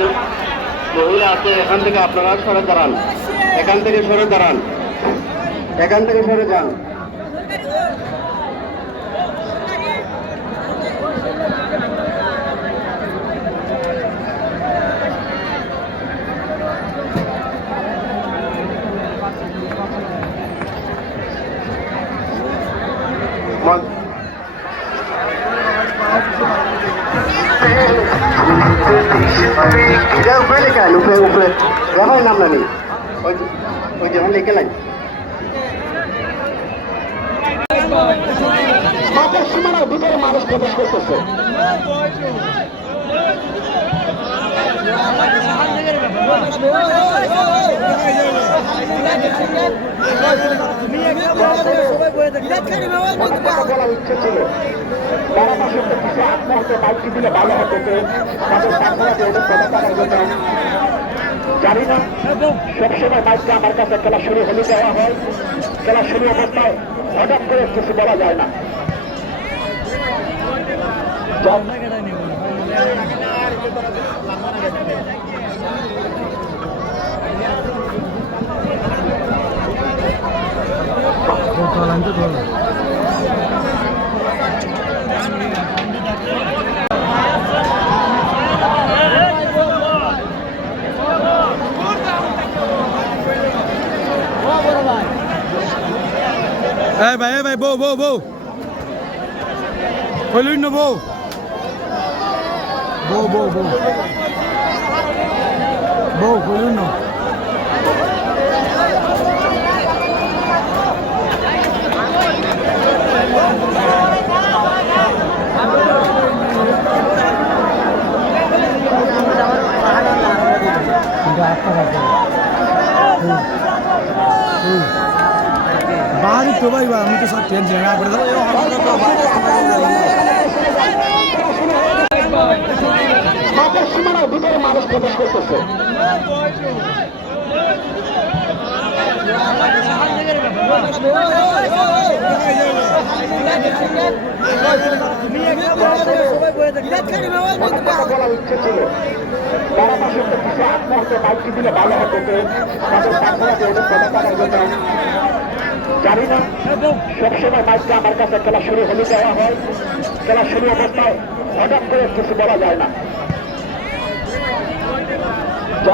একজন মহিলা আছে, এখান থেকে আপনারা সরে দাঁড়ান, এখান থেকে সরে দাঁড়ান, এখান থেকে সরে যান। উপরে লেখা উপরে উপরে ব্যাপারের নাম নানি ওই যখন লিখে লাইন মাঠের সীমানার ভিতরে মানুষ প্রবেশ করতেছে। বলার ইচ্ছে ছিল তারা পাশে কিছু আত্মহত্যা বাইকটি দিলে ভালো হতো, তাদের টাকার জন্য জানি না। সবসময় বাইকটা আমার কাছে খেলা শুরু হলে দেওয়া হয়, খেলা শুরু অবস্থায় হঠাৎ করে কিছু বলা যায় না। ভাই ভাই বউ বউ বউ কইলুই না বউ বউ বউ বউ বউ কইলুই না बाहरी तो भाई हम तो सब टेंशन है पर মাঠের সীমানার ভিতরে মানুষ প্রবেশ করতেছে। বলার ইচ্ছে ছিল তারা পাশে কিছু আত্মহত্যা বাইকটি দিলে ভালো হতো, তাদের টাকার জন্য জানি না। সবসময় বাইকটা আমার কাছে খেলা শুরু হলে দেওয়া হয়, খেলা শুরু অবস্থায় হঠাৎ করে কিছু বলা যায় না। तो